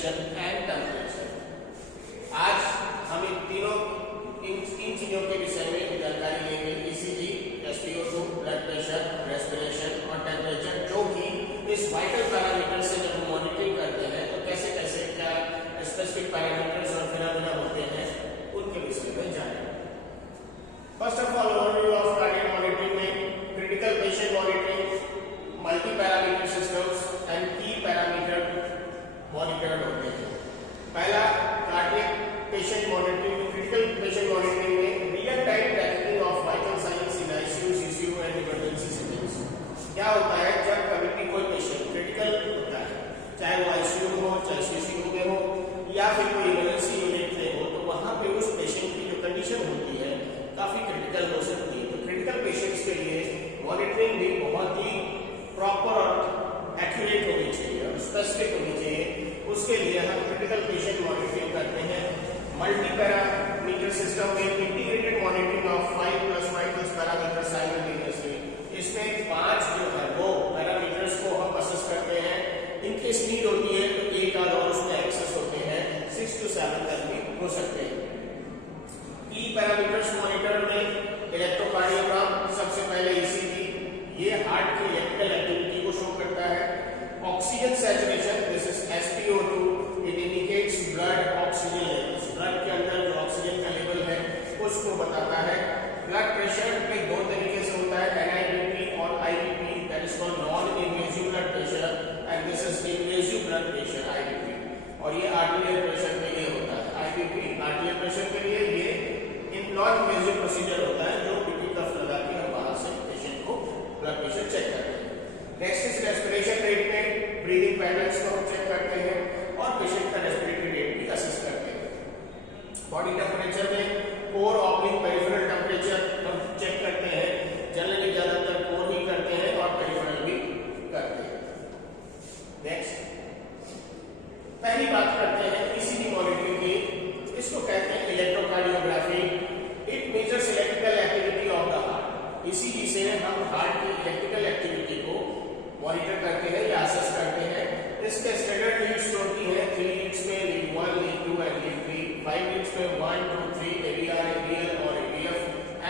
Pressure and temperature. आज हम इन चीजों के विषय में जानकारी लेंगे, ECG, SpO2, blood pressure, respiration और टेम्परेचर, जो कि इस वाइटल पैरामीटर से जब हम मॉनिटरिंग करते हैं तो कैसे कैसे क्या स्पेसिफिक पैरामीटर्स और फिनोमेना होते हैं उनके विषय में जानेंगे। First of all, overview of cardiac monitoring में critical patient monitoring, multi parameter systems and key parameter monitored होते हैं। पहला, cardiac patient monitoring. Critical patient monitoring में real time tracking of vital signs in ICU, CCU and emergency settings. क्या होता है, जब कभी भी कोई पेशेंट क्रिटिकल होता है, चाहे वो आईसीयू में हो, चाहे सीसीयू में हो या फिर कोई इमरजेंसी यूनिट में हो, तो वहां पे उस पेशेंट की जो कंडीशन होती है काफी क्रिटिकल हो सकती है। तो क्रिटिकल पेशेंट्स के लिए मॉनिटरिंग भी बहुत ही प्रॉपर और एक्यूरेट होनी चाहिए और स्पेसिफिक होनी चाहिए। उसके लिए हम क्रिटिकल पेशेंट मॉनिटरिंग करते हैं मल्टी पैरामीटर सिस्टम में integrated monitoring of 5+5 parameter simultaneously. इसमें 5 जो है वो पैरामीटर्स को हम असेस करते हैं। इनकी नीड होती है तो एक आध और उसमें एक्सेस होते हैं, 6 to 7 तक भी हो सकते हैं। की पैरामीटर्स मॉनिटर में इलेक्ट्रोकार्डियोग्राम, सबसे पहले ईसीजी, ये हार्ट की इलेक्ट्रिकल एक्टिविटी को शो करता है। Oxygen saturation, this is SpO2, it indicates blood oxygen levels, blood के अंदर जो ऑक्सीजन का लेवल है उसको बताता है। ब्लड प्रेशर में दो तरीके से होता है, NIBP और IBP, that is called non invasive blood pressure and this is invasive blood pressure, IBP। और ये आर्टेरियल प्रेशर के लिए होता है। IBP आर्टेरियल प्रेशर के लिए ये इन नॉन इन्वेसिव प्रोसीजर होता है, जो बीपी कफ लगा के हम वहां से पेशेंट को ब्लड प्रेशर चेक करते हैं। नेक्स्ट इज रेस्पिरेशन रेट में ब्रीदिंग पैटर्न्स को हम चेक करते हैं और पेशेंट का रेस्पिरेटरी रेट भी असेस करते हैं। बॉडी टेम्परेचर में कोर ऑब्लिक पेरिफेरल टेम्परेचर हम चेक करते हैं। जनरली ज्यादातर कोर ही करते हैं और पेरिफेरल भी करते हैं। नेक्स्ट, पहली बात करते हैं ईसीजी मॉनिटरिंग की। इसको कहते हैं electrocardiography. It measures electrical activity of the heart. ECG से हम हार्ट की इलेक्ट्रिकल एक्टिविटी को मॉनिटर करते हैं या असेस करते हैं। इसके स्टैंडर्ड लीड्स होती हैं, 3 लीड्स में lead 1, lead 2 and lead 3, 5 leads में 1, 2, 3 ABR, ABL और ABF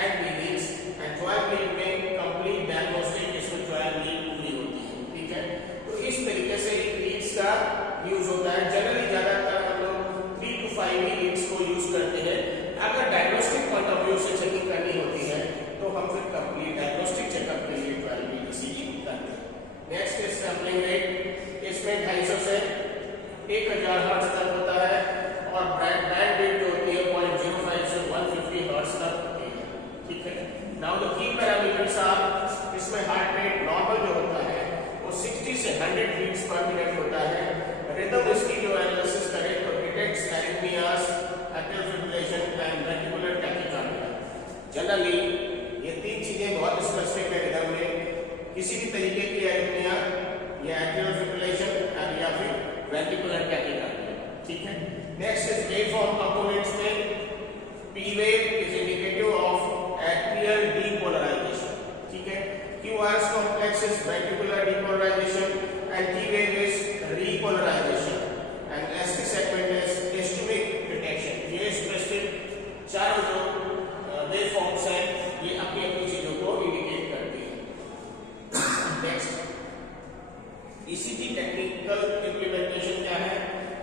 and D leads, and 12 lead में कंप्लीट डायग्नोस्टिक, इसमें 12 लीड पूरी होती है। ठीक है, तो इस तरीके से लीड्स का यूज होता है। जनरली ज्यादातर हम लोग 3 to 5 लीड्स को यूज करते हैं। अगर डायग्नोस्टिक पॉइंट ऑफ व्यू से चेकिंग करनी होती है तो हम फिर कंप्लीट डायग्नोस्टिक चेकअप के लिए 12 लीड ईसीजी करते हैं। Next is sampling rate. इसमें 250 से 1000 हर्ट्ज तक होता है और बैंड रेट जो होती है 0.05 से 150 हर्ट्ज तक होती है। ठीक है, now the key parameters are, इसमें हार्ट रेट नॉर्मल जो होता है वो 60 से 100 बीट्स पर मिनट होता है। रिदम इसकी जो एनालिसिस करें तो detects arrhythmias, atrial fibrillation and ventricular tachycardia. Generally ये 3 चीजें बहुत स्पेसिफिक है रिदम में, किसी भी तरीके की एरिथमिया या एट्रियल फिब्रिलेशन या फिर वेंट्रिकुलर टैकीकार्डिया। ठीक है, नेक्स्ट इज वेवफॉर्म कंपोनेंट्स में P wave is indicative of atrial depolarisation. ठीक है, QRS complex is ventricular depolarization and T wave is repolarization and ST segment is ischemic detection। ये specific चारों जो वेवफॉर्म्स हैं ये अपनी अपनी चीजों को इंडिकेट करती है। नेक्स्ट, ईसीजी टेक्निकल इंप्लीमेंटेशन क्या है?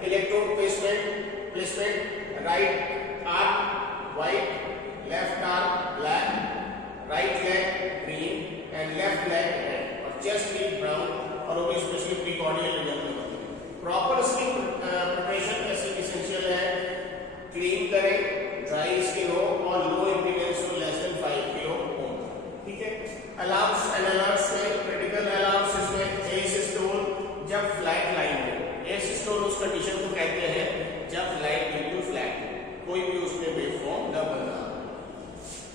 Electrode placement, right arm white, left arm black, right leg green and left leg red, और चेस्ट लीड ब्राउन, और वो भी स्पेशली प्रीकॉर्डियल रीजन में होती है। प्रॉपर स्किन प्रिपरेशन कैसे एसेंशियल है? क्लीन करें, ड्राई स्किन हो और लो इंपीडेंस हो, लेस देन 5 किलो हो। ठीक है, अलार्म्स एंड अलर्ट्स में क्रिटिकल अलार्म्स इसमें ए सिस्टोल जब फ्लैट लाइन हो। ए सिस्टोल उस कंडीशन को कहते हैं जब लाइन बिल्कुल फ्लैट हो, कोई भी उसमें वेवफॉर्म न बना।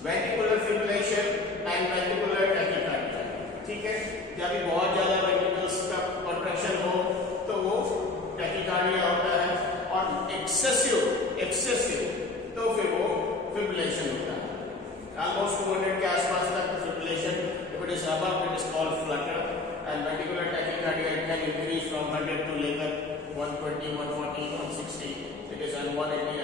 Ventricular fibrillation and ventricular tachycardia. ठीक है, जब भी बहुत ज्यादा वेंट्रिकल्स का कॉन्ट्रैक्शन हो तो वो टैकीकार्डिया होता है, और एक्सेसिव तो फिर वो फिब्रिलेशन होता है। ऑलमोस्ट 200 के आसपास तक fibrillation, if it is above it is called Flutter, and ventricular tachycardia can increase from 100 to लेकर 120, 140 180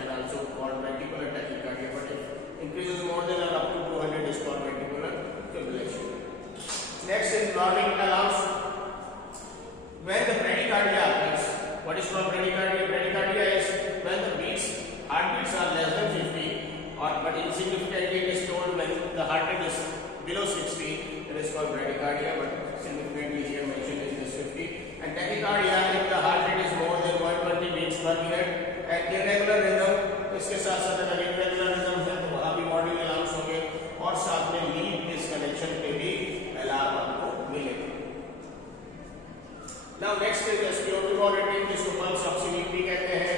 and also called ventricular tachycardia, but it increases more than or up to 200 is called ventricular fibrillation. Next is warning alarms. When the bradycardia occurs, what is called bradycardia? Bradycardia is when the heartbeats are less than 50, but insignificantly it is told when the heart rate is below 60, it is called bradycardia, but significantly here mentioned is this 50. And tachycardia, if the heart rate is more than 120 beats per minute and irregular rhythm, इसके साथ साथ अगर irregular rhythm है तो वहाँ भी warning alarms होंगे और साथ में lead disconnection पे भी alarm आपको मिलेगा. Now next is SpO2 monitoring, जिसको pulse oximetry कहते हैं.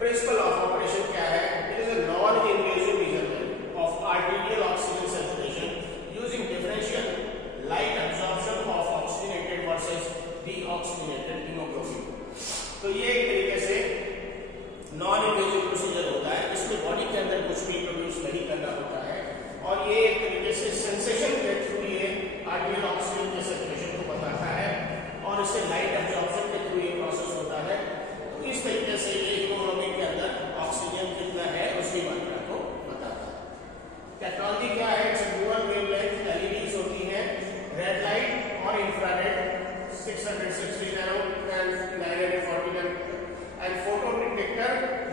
Principle of operation क्या है? It is a non-invasive measurement of arterial oxygen saturation using differential light absorption of oxygenated versus deoxygenated hemoglobin. तो ये एक तरीके से non-invasive प्रोसीजर होता है, इसमें बॉडी के अंदर कुछ भी प्रोड्यूस नहीं करना होता है और ये एक तरीके से सेंसेशन के थ्रू ये आर्टियल ऑक्सीजन के सैचुरेशन को बताता है और इससे लाइट एब्जॉर्प्शन के थ्रू ये प्रोसेस होता है. तो इस तरीके से ये हीमोग्लोबिन के अंदर ऑक्सीजन कितना है उसकी मात्रा को बताता है. टेक्नोलॉजी क्या है? इट्स डुअल वेवलेंथ एलईडीज होती हैं, रेड लाइट और infrared 660 nano and 940 and photo detector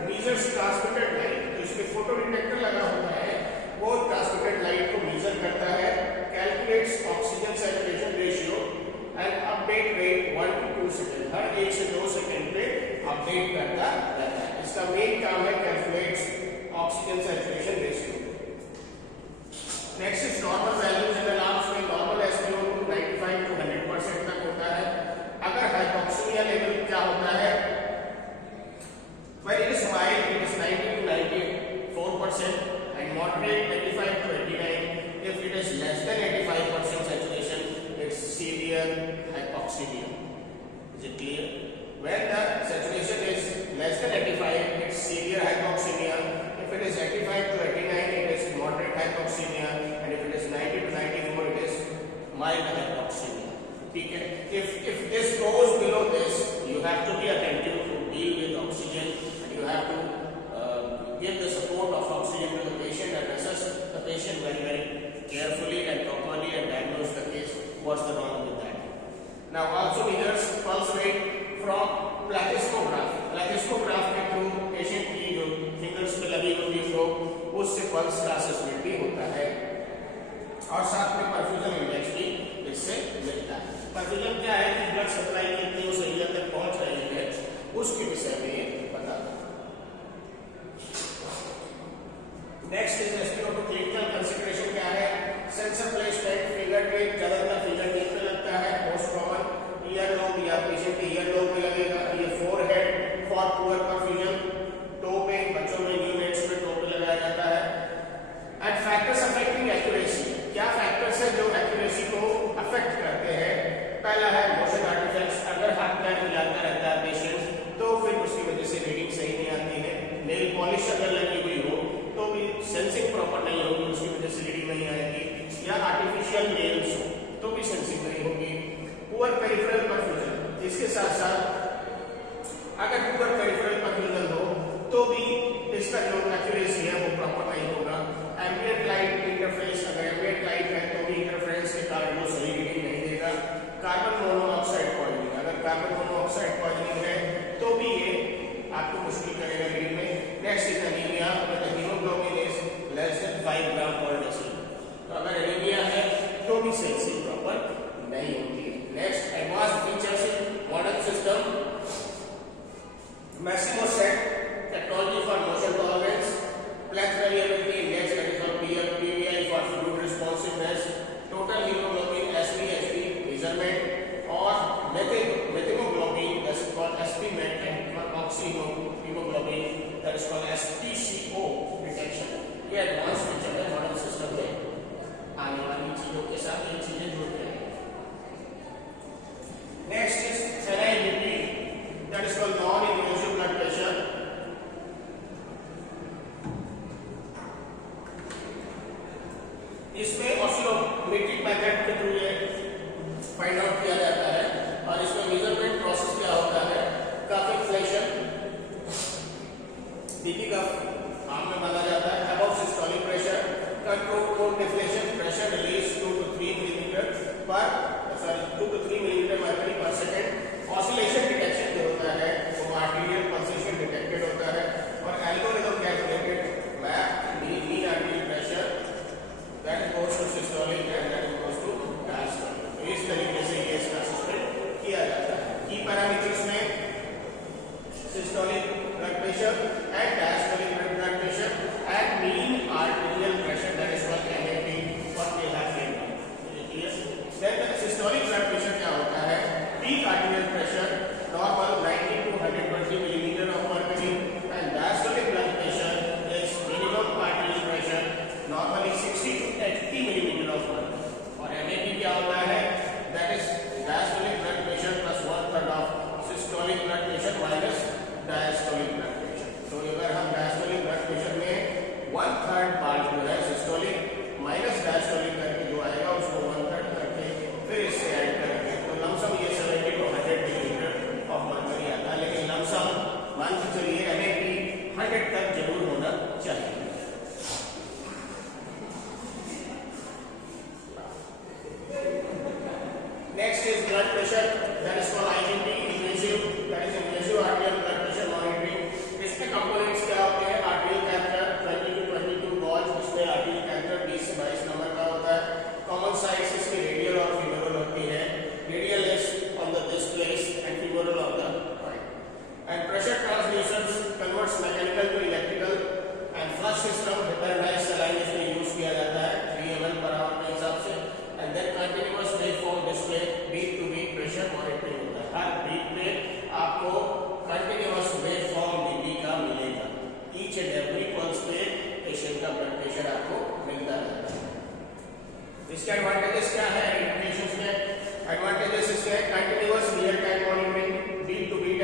measures transmitted light. तो इसमें फोटो डिटेक्टर लगा होता है, वो ट्रांसमिटेड लाइट को मेजर करता है, calculates oxygen saturation ratio and update rate 1 to 2 second, हर 1 से 2 सेकंड पे अपडेट करता रहता है. इसका मेन काम है calculates oxygen saturation ratio. Next is normal values and alarms में नॉर्मल SpO2 95 to 100% तक होता है. अगर हाइपोक्सिमिया लेवल क्या होता है? When it is mild, it is 90 to 94% and moderate 85 to 89. If it is less than 85% saturation, it's severe hypoxemia. Is it clear? When the saturation is less than 85, it's severe hypoxemia. If it is 85 to 89, it is moderate hypoxemia, and if it is 90 to 94, it is mild hypoxemia. Okay? If this goes below this, you have to be attentive to deal with oxygen, and you have to give the support of oxygen to the patient and assess the patient very carefully and properly and diagnose the case. What's the wrong with that? Now also measures pulse rate from plethysmograph. Plethysmograph के through patient की जो fingers पे लगी होती है तो उससे pulse का असेसमेंट भी होता है और साथ में परफ्यूजन इंडेक्स भी इससे मिलता है. परफ्यूजन क्या है कि ब्लड सप्लाई कितनी उस एरिया तक पहुंच रही है उसके विषय में ये बताता है. Next is SpO2 clinical consideration क्या है? सेंसर प्लेसमेंट, फिंगर टिप, ज्यादातर फिंगर टिप पे लगता है, मोस्ट कॉमन ईयर लोब या पेशेंट के ईयर लोब में लगेगा. ये forehead for poor perfusion, toe पे, बच्चों में न्यूनेट्स में टो पे लगाया जाता है. एंड फैक्टर्स अफेक्टिंग एक्यूरेसी, क्या फैक्टर्स है जो एक्यूरेसी को अफेक्ट करते हैं? पहला है मोशन आर्टिफैक्ट्स. अगर हाथ पैर हिलाता रहता है पेशेंट तो फिर उसकी वजह से रीडिंग सही नहीं आती है. नेल पॉलिश अगर लगी हुई हो तो भी सेंसिंग प्रॉपर नहीं होगी, उसकी वजह से रीडिंग नहीं आएगी. या आर्टिफिशियल नेल्स हो तो भी सेंसिंग नहीं होगी. पुअर पेरिफेरल परफ्यूजन, इसके साथ साथ अगर पुअर पेरिफेरल परफ्यूजन हो तो भी इसका जो एक्यूरेसी है वो प्रॉपर नहीं होगा. एम्बिएंट लाइट इंटरफेरेंस, अगर एम्बिएंट लाइट है तो भी इंटरफेरेंस के कारण वो सही रीडिंग नहीं देगा. कार्बन मोनोऑक्साइड पॉइजनिंग, अगर कार्बन मोनोऑक्साइड पॉइजनिंग है तो भी ये आपको मुश्किल करेगा रीडिंग में. Next is anaemia, haemoglobin is less than 5 ग्राम पर डेसिलिटर. तो अगर एनीमिया है तो भी सेंसिंग प्रॉपर नहीं होती है. Next advance features in modern system, Masimo SET technology for motion tolerance, pleth variability index that is called PVI for fluid responsiveness, total haemoglobin SpHb measurement और methaemoglobin that is called SpMet and oxyhaemoglobin that is called SpCO detection. ये advance feature है modern system में. आने वाली चीजों के साथ ये चीजें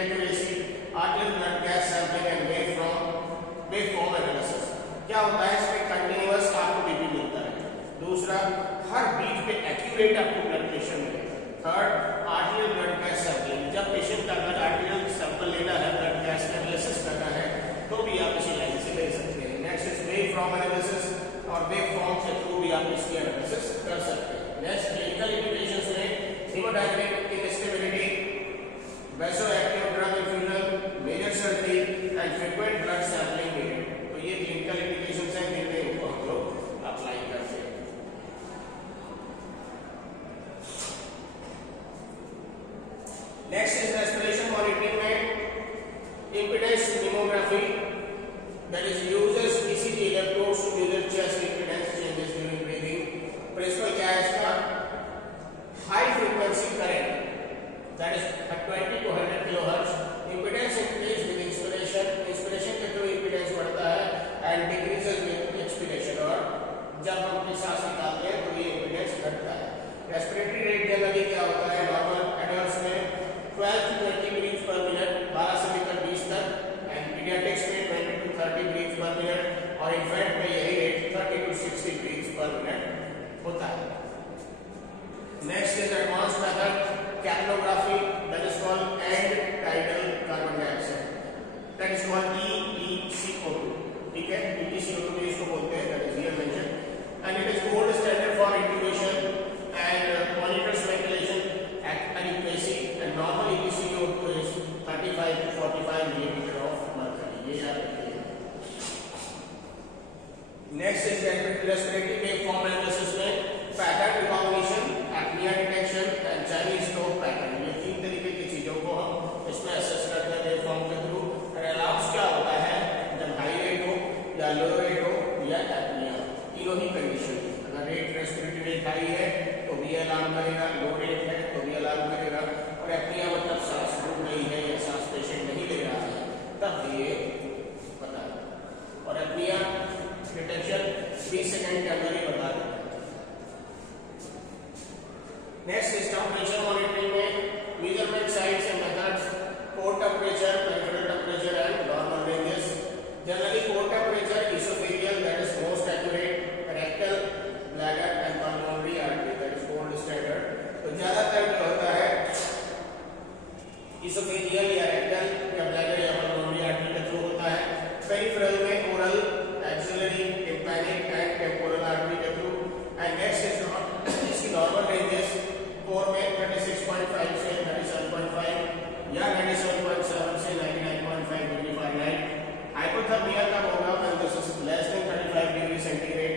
accuracy, arterial blood gas sampling and waveform analysis. क्या होता है इसमें? कंटिन्यूअस आपको बीपी मिलता है। दूसरा, हर बीट पे एक्यूरेट आपको ब्लड प्रेशर मिलेगा। Third, arterial blood gas sampling, जब पेशेंट का अगर आर्टेरियल सैंपल लेना है, ब्लड गैस एनालिसिस करना है, तो भी आप इसी लाइन से ले सकते हैं। नेक्स्ट इज वेवफॉर्म एनालिसिस, और वेवफॉर्म के थ्रू भी आप इसकी एनालिसिस कर सकते हैं। नेक्स्ट क्लिनिकल इंडिकेशंस में haemodynamic instability, vasoactive drug infusion, major surgery and frequent blood sampling needed. तो ये क्लिनिकल इंडिकेशंस हैं जिनमें इनको हम लोग अप्लाई करते हैं। नेक्स्ट इज रेस्पिरेशन मॉनिटरिंग में impedance tomography, that is uses ECG electrodes to measure chest impedance changes during breathing. Principle क्या है इसका? High frequency current, that is 20 to 100 kilohertz, impedance increase with inspiration, inspiration के through impedance बढ़ता है, and decreases with expiration, और जब हम अपनी सांस निकालते हैं तो ये impedance घटता है। रेस्पिरेटरी रेट जनरली क्या होता है? नॉर्मल एडल्ट्स में 12 to 20 ब्रीथ पर मिनट, 12 से लेकर 20 तक, एंड पीडियाट्रिक्स में 20 to 30 ब्रीथ पर मिनट, और इन्फेंट में यही rate 30 to 60 breath per minute होता है। Next is advance method capnography, that is called end tidal carbon dioxide, that is called EtCO2, ठीक है? EtCO2 भी इसको बोलते हैं, that is here mention, and it is gold standard for intubation and monitors ventilation adequacy, and normal EtCO2 is 35 to 45 millimeter of mercury. ये याद रखिए। Next is respiratory waveform analysis में pattern recognition, apnoea detection and Cheyne Stokes pattern, ये तीन तरीके की चीजों को हम इसमें असेस करते हैं वेवफॉर्म के थ्रू। और अलार्म्स क्या होता है? जब हाई रेट हो या लो रेट हो या एपनिया, तीनों ही कंडीशन। अगर रेट रेस्पिरेटरी रेट हाई है तो भी अलार्म करेगा, लो रेट है तो भी अलार्म करेगा, और एपनिया मतलब सांस रुक रही है या सांस पेशेंट नहीं ले रहा है तब ये बता देगा, और एपनिया डिटेक्शन 20 सेकंड के अंदर ही बता देगा। नेक्स्ट इज टेम्परेचर मॉनिटरिंग में measurement sites and methods, core temperature, peripheral temperature and normal ranges. Generally core temperature oesophageal, that is most accurate, rectal, bladder and pulmonary artery, that is gold standard. तो ज्यादातर जो होता है oesophageal या rectal या bladder या pulmonary artery के through होता है। पेरिफेरल में oral, axillary, tympanic and temporal artery के थ्रू। एंड नेक्स्ट इज इसकी नॉर्मल रेंजेस, कोर में 36.5 से 37.5 या 97.7 से 99.5 डिग्री फ़ारेनहाइट। हाइपोथर्मिया कब होगा? When this is less than 35 degree centigrade,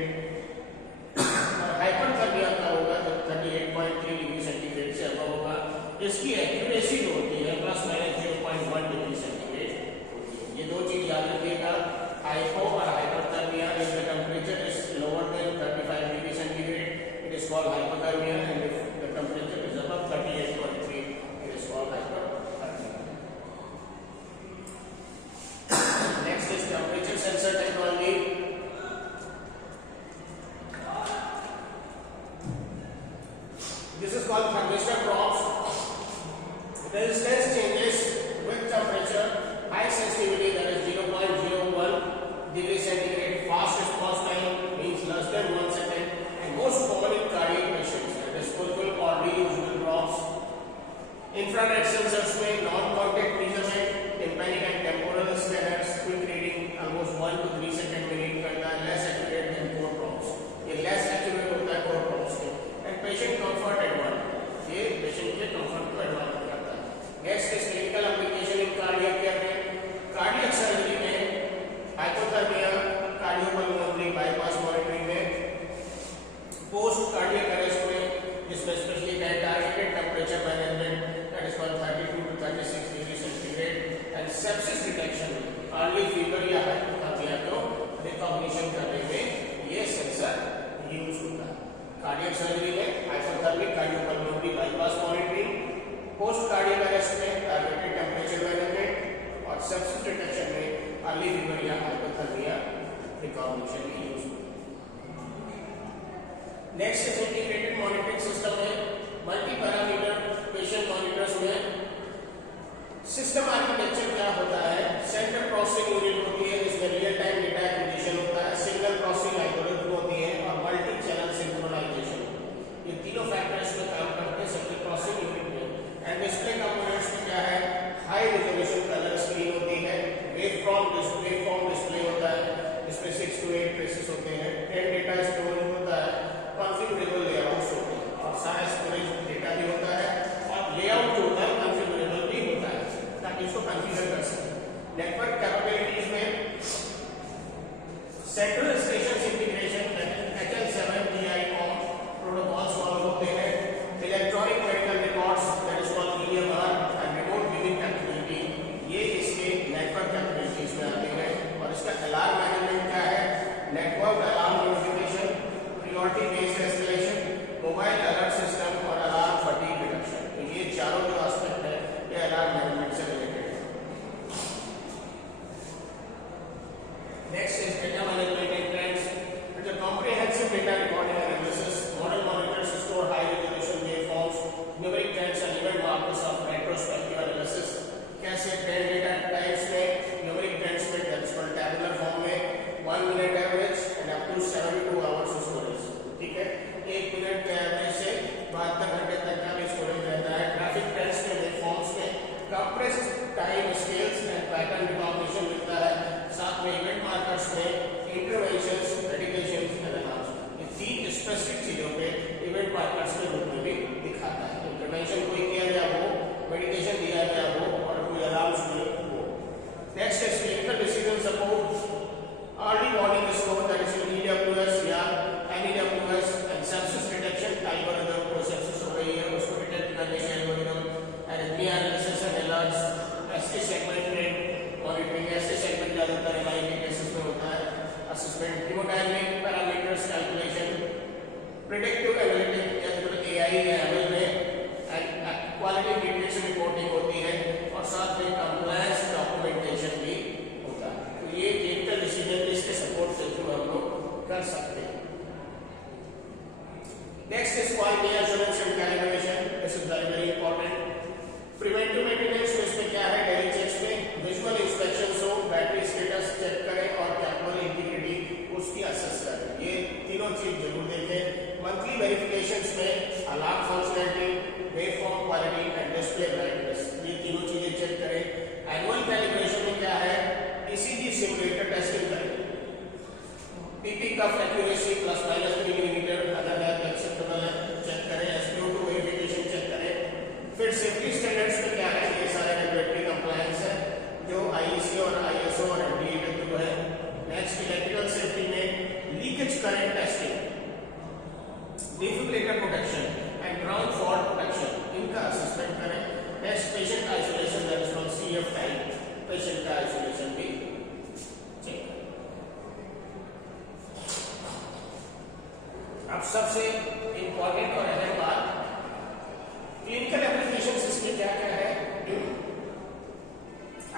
और हाइपरथर्मिया कब होगा? जब 38.3 डिग्री सेंटीग्रेड से अबव होगा। इसकी एक्यूरेसी जो होती है ±0.1 डिग्री सेंटीग्रेड होती है। ये दो चीज याद रखिएगा, हाइपो और hyperthermia. If the temperature is lower than 35 degree centigrade it is called hypothermia, and if the temperature is above 38.3 it is called hyperthermia. Next is temperature sensor technology. This is called thermistor props. Resistance changes with temperature. High sensitivity, that is 0.01 degree centigrade. Fast response time means less than 1 second. And most common in cardiac patients, that is disposable or reusable props. Infrared sensors में non-contact measurement, tympanic and temporal scanners, quick reading, almost 1 to 3 second में read करता है, less accurate than core props. ये less accurate होता है core props के। And patient comfort advantage, ये patient के comfort को advantage करता है। Next is clinical application in cardiac care में, cardiac surgery में, hypothermia, cardiopulmonary bypass monitoring में, post cardiac arrest में, जिसमें specially targeted temperature management, that is called 32 to 36 degree centigrade, and sepsis detection में, early fever या hypothermia को recognition करने में ये सेंसर यूज होता है। कार्डियक सर्जरी में hypothermic cardiopulmonary bypass monitoring, post cardiac arrest में टारगेटेड टेम्परेचर मैनेजमेंट, और सेप्सिस डिटेक्शन में अर्ली फीवर या हाइपोथर्मिया रिकॉग्निशन की use. Next is integrated monitoring system में मल्टी पैरामीटर पेशेंट मॉनिटर्स में सिस्टम आर्किटेक्चर क्या होता है? सेंट्रल प्रोसेसिंग यूनिट होती है जिसमें रियल टाइम डेटा एक्विजिशन होता है, सिंगल प्रोसेसिंग एल्गोरिथम होती है और मल्टी चैनल सिंक्रोनाइजेशन। ये तीनों फैक्टर्स पे काम करते हैं सेंट्रल प्रोसेसिंग यूनिट में। एंड डिस्प्ले कंपोनेंट्स में क्या है? हाई रेजोल्यूशन कलर स्क्रीन होती है, वेवफॉर्म डिस्प्ले होता है जिसमें 6 to 8 ट्रेसेस होते हैं, ट्रेंड डेटा स्टोरेज होता है, कॉन्फ़िगरेबल लेआउट्स होते हैं और सारा स्टोरेज डेटा भी होता है और लेआउट जो होता है कॉन्फ़िगरेबल भी होता है ताकि इसको कॉन्फ़िगर कर सकें। नेटवर्क कैपेबिलिटीज में central station integration HL7 protocol solve होते हैं, electronic medical records that is called EMR and remote viewing capability, ये इसके नेटवर्क कैपेबिलिटीज में आते हैं। और इसका अलार्म मैनेजमेंट क्या है? Network alarm notification, priority based escalation, mobile alert system और अलार्म फटीग रिडक्शन। तो ये चारों जो एस्पेक्ट है ये अलार्म मैनेजमेंट से रिलेटेड है। Next is data management and trends. It's a comprehensive data recording and analysis. Model monitors store high resolution waveforms, numeric trends and event markers of retrospective analysis. कैसे trend data types में numeric trends में that's called tabular form में 1 minute average and up to 72 hours storage. ठीक है, 1 minute के average से 72 घंटे तक का भी स्टोरेज रहता है। ग्राफिक ट्रेंड्स में वेवफॉर्म्स में compressed time scales and pattern recognition मिलता है, साथ में इवेंट मार्कर्स में इंटरवेंशंस, मेडिकेशंस एंड अनाउंसमेंट। ये तीन स्पेसिफिक चीजों पे इवेंट मार्कर्स के रूप में भी दिखाता है। इंटरवेंशन कोई किया गया हो, मेडिकेशन दिया गया हो और कोई अलार्म्स हो। Next is clinical decision support, early warning score that is EWS या MEWS and sepsis detection algorithm. कोई सेप्सिस हो रही है उसको डिटेक्ट करने के algorithm, arrhythmia analysis and alerts, ST segment rate monitoring. ST segment ज्यादातर एमआई के केसेस में होता है। Assessment, haemodynamic parameters calculation, predictive analytics या जो एआई या एमएल में, एंड क्वालिटी मीट्रिक्स रिपोर्टिंग होती है और साथ में कंप्लायंस डॉक्यूमेंटेशन भी होता है। तो ये क्लिनिकल डिसीजन इसके सपोर्ट से थ्रू हम लोग कर सकते हैं। Next is quality assurance and calibration. This is very very important. Preventive maintenance में इसमें क्या है? डेली चेक्स में विजुअल इंस्पेक्शंस हो, बैटरी स्टेटस चेक करें और कैपेबल इंटीग्रिटी उसकी असेस करें। ये तीनों चीज जरूर देखें। मंथली वेरिफिकेशंस में alarm functionality, waveform quality and display brightness, ये तीनों चीजें चेक करें। एनुअल कैलिब्रेशन में क्या है? ECG सिमुलेटर टेस्टिंग करें। PP कफ एक्यूरेसी ±3 मिलीमीटर अगर है एक्सेप्टेबल है चेक करें। SpO2 वेरिफिकेशन चेक करें। फिर सेफ्टी स्टैंडर्ड्स में क्या है? ये सारे रेगुलेटरी कंप्लायंस है जो IEC और ISO और FDA के थ्रू है। नेक्स्ट इलेक्ट्रिकल सेफ्टी में leakage current testing, defibrillator protection and ground fault protection, इनका असेसमेंट करें। Next patient isolation that is called CF type, patient का आइसोलेशन भी चेक करें। अब सबसे इंपॉर्टेंट और अहम बात, क्लिनिकल एप्लीकेशंस इसके क्या क्या है?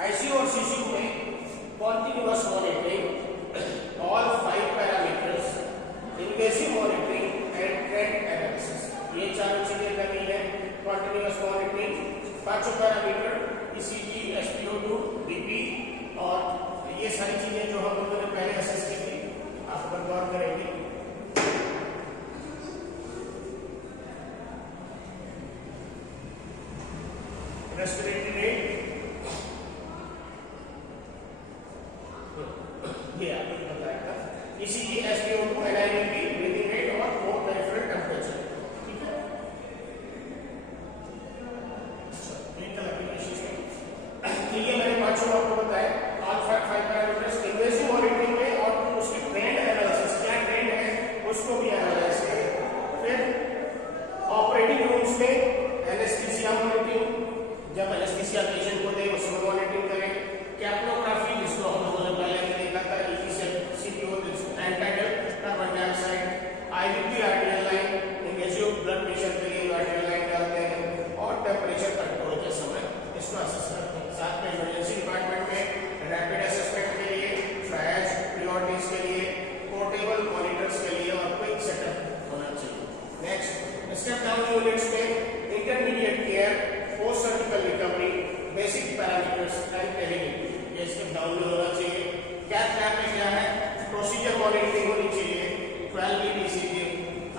ICU और CCU में continuous monitoring, all 5 parameters, invasive monitoring and trend analysis, ये चारों चीजें करनी है। Continuous monitoring 5 parameter, ECG, SpO2, BP और ये सारी चीजें जो हम लोगों ने पहले असेस की थी, आप पर गौर करेंगे। रेस्पिरेटरी रेट, ये आपको बताया था। ECG, SpO2, NIBP, breathing rate और कोर पेरिफेरल टेम्परेचर। ठीक है, क्लिनिकल एप्लीकेशंस में ये मैंने पांचों आपको बताया। ऑल 5 पैरामीटर्स, इन्वेसिव मॉनिटरिंग में और उसकी ट्रेंड एनालिसिस, क्या ट्रेंड है उसको भी एनालाइज करें। फिर ऑपरेटिंग रूम्स में एनेस्थीसिया मॉनिटरिंग, जब एनेस्थीसिया ग्राउंड में होना चाहिए। कैथ लैब में क्या है, प्रोसीजर मॉनिटरिंग होनी चाहिए, 12 lead ECG,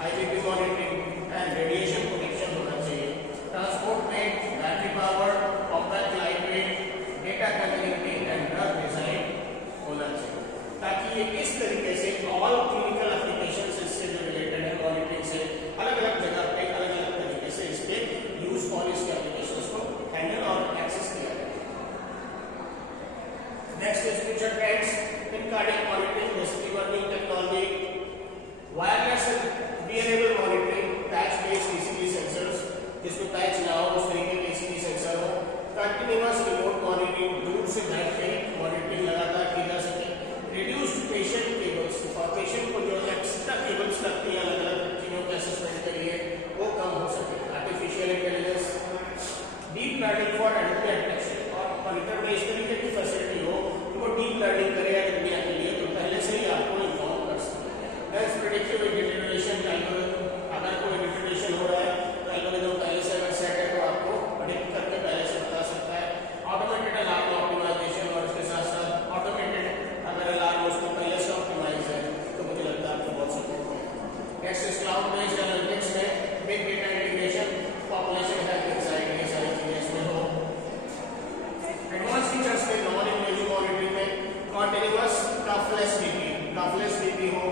IBP monitoring and radiation protection होना चाहिए। ट्रांसपोर्ट में battery power, compact light weight, data connectivity and drug design होना चाहिए, ताकि ये इस तरीके से ऑल क्लिनिकल एप्लीकेशन से जो रिलेटेड है मॉनिटरिंग से अलग अलग जगह पे अलग अलग तरीके से इसके यूज और इसके एप्लीकेशंस को हैंडल और एक्सेस किया जाए। Next is future trends in cardiac monitoring, जैसे emerging technology, wireless and wearable monitoring, patch based ECG sensors, जिसमें पैच ना हो उस तरीके के ईसीजी सेंसर हो, कंटिन्यूअस रिमोट मॉनिटरिंग, दूर से बैठ के मॉनिटरिंग लगातार की जा सके, रिड्यूस्ड पेशेंट केबल्स, और पेशेंट को जो एक्स्ट्रा केबल्स लगती है अलग अलग चीजों के असेसमेंट के लिए वो कम हो सके, artificial intelligence, deep learning for adult detection, और मॉनिटर में इस तरीके की फैसिलिटी हो कि वो डीप लर्निंग करे दुनिया के लिए तो पहले से ही आपको इन्फॉर्म कर सके। नेक्स्ट प्रेडिक्टिव डिटेक्शन एल्गोरिथम, अगर कोई डिटेक्शन हो रहा है तो एल्गोरिथम पहले से अगर सेट है तो आपको प्रेडिक्ट करके पहले से बता सकता है। ऑटोमेटेड अलार्म ऑप्टिमाइजेशन, और इसके साथ साथ ऑटोमेटेड अगर अलार्म उसको पहले से ऑप्टिमाइज है तो मुझे लगता है आपको बहुत सपोर्ट है। Next is cloud based analytics में big data integration, population health insight, ये सारी चीजें इसमें हो। एडवांस फीचर्स में नॉन इन्वेजिव मॉनिटरिंग में कॉन्टिन्यूअस टफलेस डीपी हो,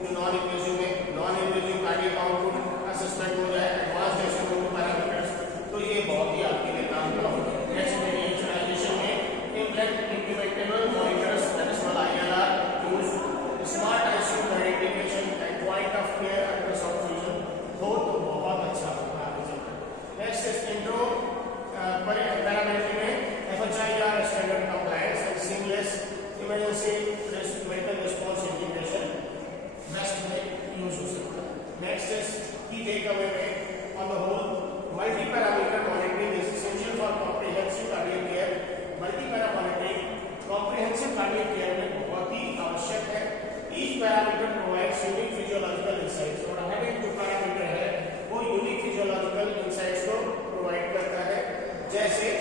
जो नॉन इन्वेजिव में non invasive cardiac output assessment हो जाए, एडवांस एस्टिमेट पैरामीटर्स, तो ये बहुत ही आपके लिए काम का होगा। नेक्स्ट मिनिएचराइजेशन में implementable monitors, that is called ILR, use smart ICU integration and point of care ultrasound fusion हो तो बहुत अच्छा होगा आगे चलकर। नेक्स्ट इज इंट्रो पैरामीटर में FHIR standard compliance and seamless emergency medical response integration best में यूज हो सकता है। Next is key takeaway में on the whole multi parameter monitoring is essential for comprehensive cardiac care. Multi para monitoring comprehensive cardiac care में बहुत ही आवश्यक है। Each parameter provides unique physiological insights, और हर एक जो पैरामीटर है वो यूनिक फिजियोलॉजिकल इंसाइट्स को प्रोवाइड करता है, जैसे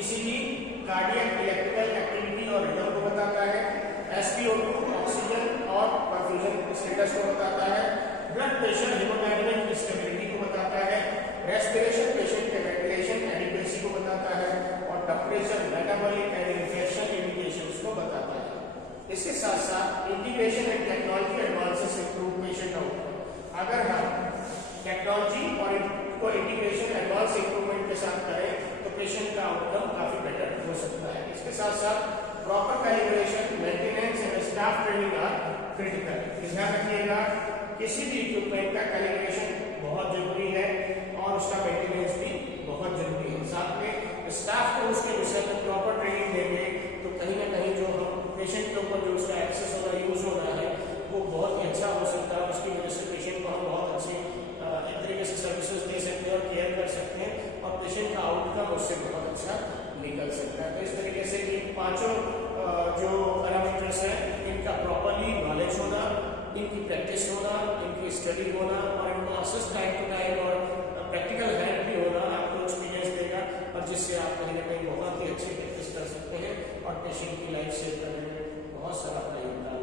ईसीजी कार्डियक इलेक्ट्रिकल एक्टिविटी और रिदम को बताता है, एसपीओ2 ऑक्सीजन और परफ्यूजन स्टेटस को बताता है, ब्लड प्रेशर हेमोडायनामिक स्टेबिलिटी को बताता है, रेस्पिरेशन पेशेंट के वेंटिलेशन एडिक्वेसी को बताता है, और temperature metabolic and infection indications को बताता है। इसके साथ साथ integration and technology advances improve patient outcome. अगर हम टेक्नोलॉजी और को इंटीग्रेशन एडवांस इंप्रूवमेंट के साथ करें तो पेशेंट का आउटकम काफी बेटर हो सकता है। इसके साथ साथ proper calibration, maintenance and staff training are critical. ध्यान रखिएगा किसी भी इक्विपमेंट का कैलिब्रेशन बहुत जरूरी है और उसका मेंटेनेंस भी बहुत जरूरी है। साथ में स्टाफ को उसके विषय में प्रॉपर ट्रेनिंग देंगे तो कहीं ना कहीं जो हम पेशेंट के ऊपर जो उसका एक्सेस हो रहा है, यूज हो रहा है, वो बहुत ही अच्छा हो सकता है। उसकी वजह से पेशेंट को हम बहुत अच्छी एक तरीके से सर्विसेज दे सकते हैं और केयर कर सकते हैं और पेशेंट का आउटकम उससे बहुत अच्छा निकल सकता है। तो इस तरीके से ये पांचों जो पैरामीटर्स हैं इनका प्रॉपरली नॉलेज होना, इनकी प्रैक्टिस होना, इनकी स्टडी होना और इनको असिस्ट टाइम टू टाइम और प्रैक्टिकल हेल्प भी होना आपको एक्सपीरियंस देगा, और जिससे आप कहीं ना कहीं बहुत ही अच्छी प्रैक्टिस कर सकते हैं और पेशेंट की लाइफ सेव करने में बहुत सारा अपना योगदान